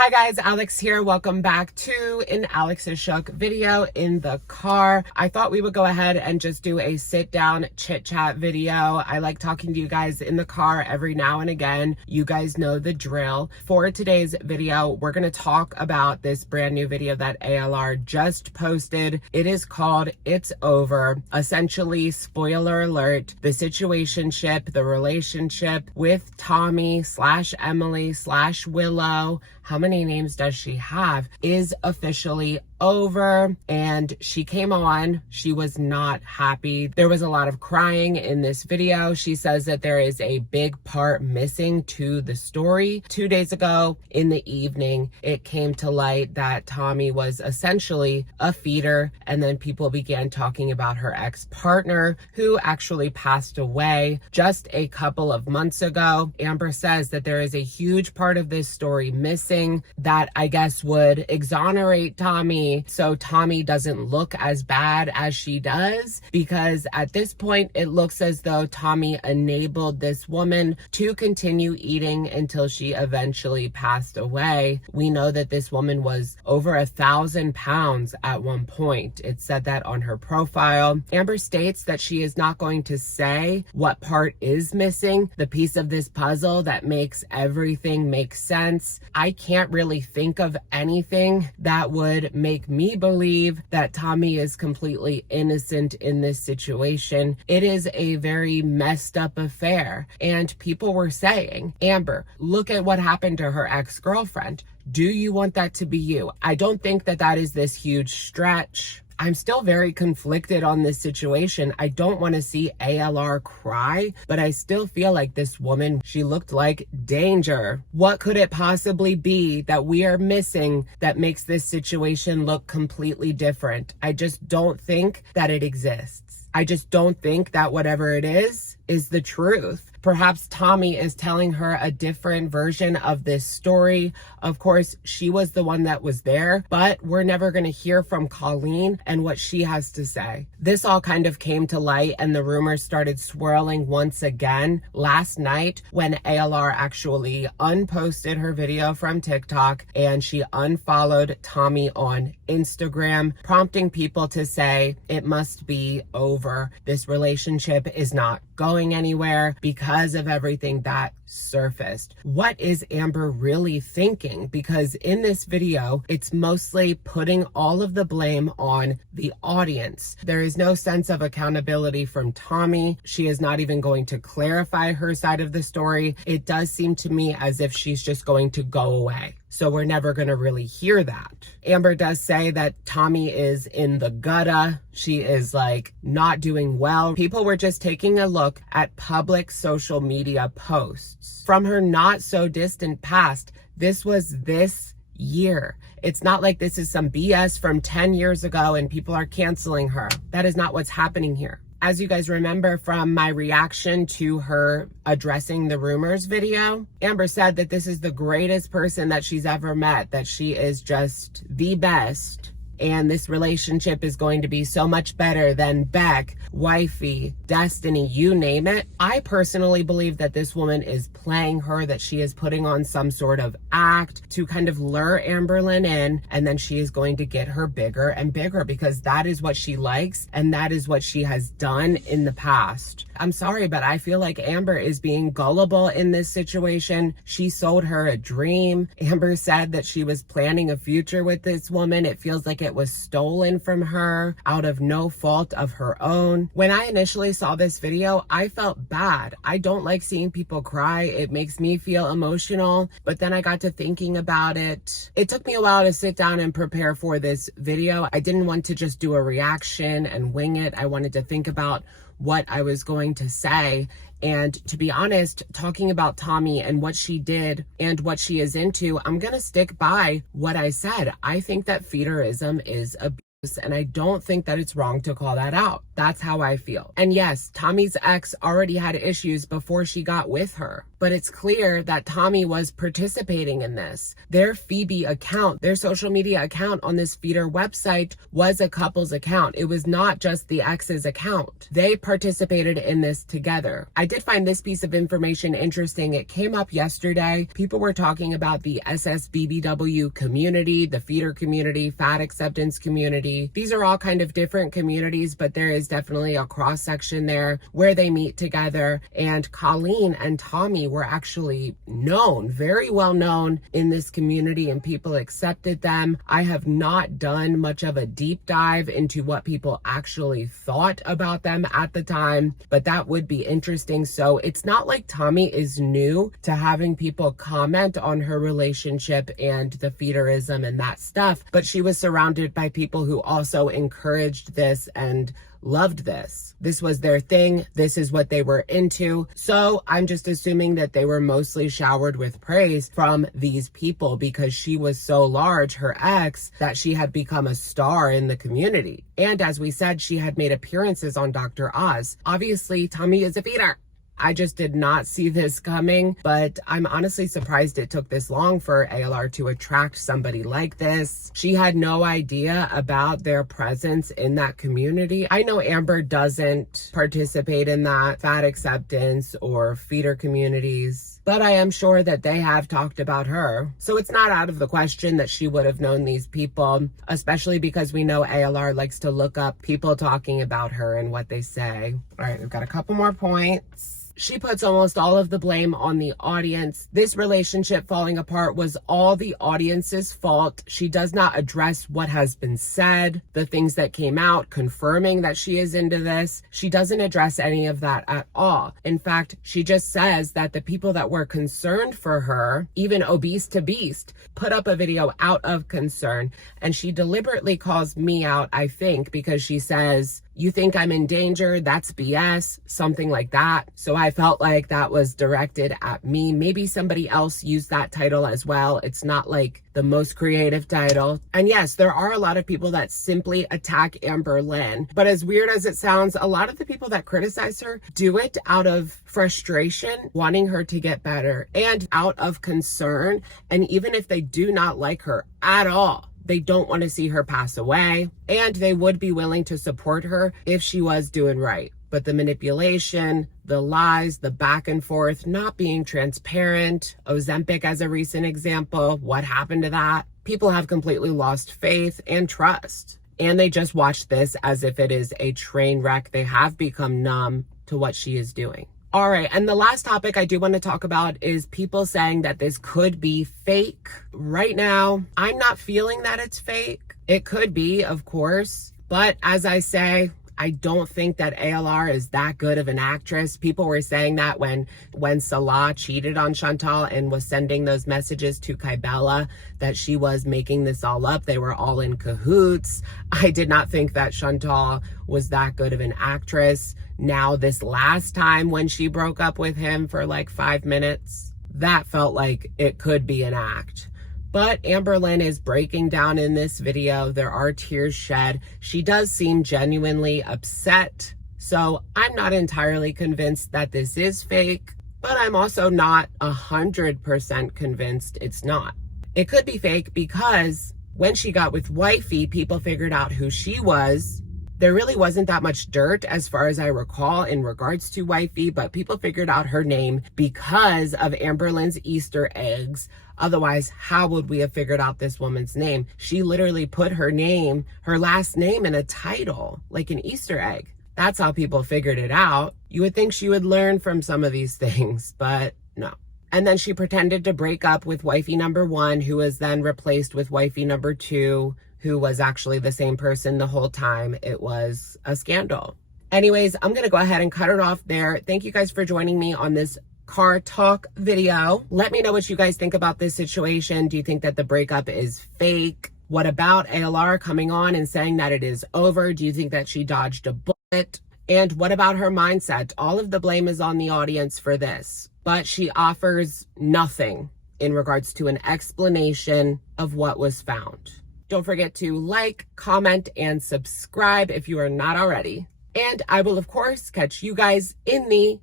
Hi guys, Alex here. Welcome back to an Alex is Shook video in the car. I thought we would go ahead and just do a sit down chit chat video. I like talking to you guys in the car every now and again. You guys know the drill. For today's video, we're going to talk about this brand new video that ALR just posted. It is called It's Over. Essentially, spoiler alert, the situationship, the relationship with Tommy / Emily / Willow, how many names does she have, is officially over. And she came on, she was not happy. There was a lot of crying in this video. She says that there is a big part missing to the story. 2 days ago in the evening, it came to light that Tommy was essentially a feeder, and then people began talking about her ex-partner who actually passed away just a couple of months ago. Amber says that there is a huge part of this story missing that I guess would exonerate Tommy, so Tommy doesn't look as bad as she does, because at this point it looks as though Tommy enabled this woman to continue eating until she eventually passed away. We know that this woman was over 1,000 pounds at one point. It said that on her profile. Amber states that she is not going to say what part is missing, the piece of this puzzle that makes everything make sense. I can't really think of anything that would make me believe that Tommy is completely innocent in this situation. It is a very messed up affair, and people were saying, Amber, look at what happened to her ex-girlfriend. Do you want that to be you? I don't think that that is this huge stretch. I'm still very conflicted on this situation. I don't want to see ALR cry, but I still feel like this woman, she looked like danger. What could it possibly be that we are missing that makes this situation look completely different? I just don't think that it exists. I just don't think that whatever it is the truth. Perhaps Tommy is telling her a different version of this story. Of course, she was the one that was there, but we're never going to hear from Colleen and what she has to say. This all kind of came to light, and the rumors started swirling once again last night when ALR actually unposted her video from TikTok and she unfollowed Tommy on Instagram, prompting people to say it must be over. This relationship is not going anywhere because of everything that surfaced. What is Amber really thinking? Because in this video, it's mostly putting all of the blame on the audience. There is no sense of accountability from Tommy. She is not even going to clarify her side of the story. It does seem to me as if she's just going to go away. So we're never going to really hear that. Amber does say that Tommy is in the gutter. She is like not doing well. People were just taking a look at public social media posts from her not so distant past. This was this year. It's not like this is some BS from 10 years ago and people are canceling her. That is not what's happening here. As you guys remember from my reaction to her addressing the rumors video, Amber said that this is the greatest person that she's ever met, that she is just the best. And this relationship is going to be so much better than Beck, Wifey, Destiny, you name it. I personally believe that this woman is playing her, that she is putting on some sort of act to kind of lure Amberlynn in, and then she is going to get her bigger and bigger because that is what she likes and that is what she has done in the past. I'm sorry, but I feel like Amber is being gullible in this situation. She sold her a dream. Amber said that she was planning a future with this woman. It feels like it was stolen from her out of no fault of her own. When I initially saw this video, I felt bad. I don't like seeing people cry. It makes me feel emotional. But then I got to thinking about it. It took me a while to sit down and prepare for this video. I didn't want to just do a reaction and wing it. I wanted to think about what I was going to say. And to be honest, talking about Tommy and what she did and what she is into, I'm going to stick by what I said. I think that feederism is abuse, and I don't think that it's wrong to call that out. That's how I feel. And yes, Tommy's ex already had issues before she got with her. But it's clear that Tommy was participating in this. Their Phoebe account, their social media account on this feeder website was a couple's account. It was not just the ex's account. They participated in this together. I did find this piece of information interesting. It came up yesterday. People were talking about the SSBBW community, the feeder community, fat acceptance community. These are all kind of different communities, but there is definitely a cross section there where they meet together. And Colleen and Tommy were actually known, very well known in this community, and people accepted them. I have not done much of a deep dive into what people actually thought about them at the time, but that would be interesting. So it's not like Tommy is new to having people comment on her relationship and the feederism and that stuff, but she was surrounded by people who also encouraged this and loved this. This was their thing. This is what they were into. So I'm just assuming that they were mostly showered with praise from these people because she was so large, her ex, that she had become a star in the community. And as we said, she had made appearances on Dr. Oz. Obviously, Tommy is a feeder. I just did not see this coming, but I'm honestly surprised it took this long for ALR to attract somebody like this. She had no idea about their presence in that community. I know Amber doesn't participate in that fat acceptance or feeder communities, but I am sure that they have talked about her. So it's not out of the question that she would have known these people, especially because we know ALR likes to look up people talking about her and what they say. All right, we've got a couple more points. She puts almost all of the blame on the audience. This relationship falling apart was all the audience's fault. She does not address what has been said, the things that came out, confirming that she is into this. She doesn't address any of that at all. In fact, she just says that the people that were concerned for her, even Obese to Beast, put up a video out of concern. And she deliberately calls me out, I think, because she says, "You think I'm in danger? That's BS," something like that. So I felt like that was directed at me. Maybe somebody else used that title as well. It's not like the most creative title. And yes, there are a lot of people that simply attack Amber Lynn. But as weird as it sounds, a lot of the people that criticize her do it out of frustration, wanting her to get better, and out of concern. And even if they do not like her at all, they don't want to see her pass away, and they would be willing to support her if she was doing right. But the manipulation, the lies, the back and forth, not being transparent, Ozempic as a recent example, what happened to that? People have completely lost faith and trust, and they just watch this as if it is a train wreck. They have become numb to what she is doing. All right, and the last topic I do want to talk about is people saying that this could be fake. Right now, I'm not feeling that it's fake. It could be, of course, but as I say, I don't think that ALR is that good of an actress. People were saying that when Salah cheated on Chantal and was sending those messages to Kybella, that she was making this all up. They were all in cahoots. I did not think that Chantal was that good of an actress. Now, this last time when she broke up with him for like 5 minutes, that felt like it could be an act. But Amber Lynn is breaking down in this video. There are tears shed. She does seem genuinely upset. So I'm not entirely convinced that this is fake, but I'm also not 100% convinced it's not. It could be fake because when she got with Wifey, people figured out who she was. There really wasn't that much dirt as far as I recall in regards to Wifey, but people figured out her name because of Amber Lynn's Easter eggs. Otherwise, how would we have figured out this woman's name? She literally put her name, her last name in a title, like an Easter egg. That's how people figured it out. You would think she would learn from some of these things, but no. And then she pretended to break up with Wifey number 1, who was then replaced with Wifey number 2, who was actually the same person the whole time. It was a scandal. Anyways, I'm gonna go ahead and cut it off there. Thank you guys for joining me on this car talk video. Let me know what you guys think about this situation. Do you think that the breakup is fake? What about ALR coming on and saying that it is over? Do you think that she dodged a bullet? And what about her mindset? All of the blame is on the audience for this, but she offers nothing in regards to an explanation of what was found. Don't forget to like, comment, and subscribe if you are not already. And I will, of course, catch you guys in the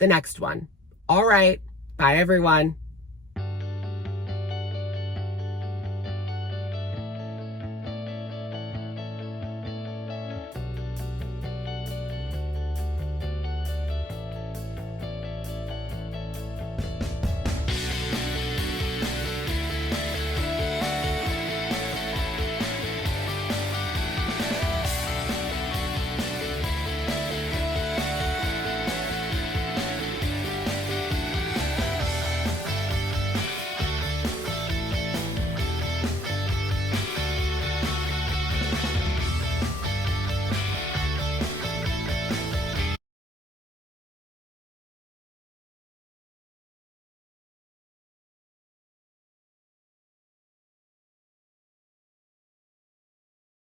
next one. All right. Bye, everyone.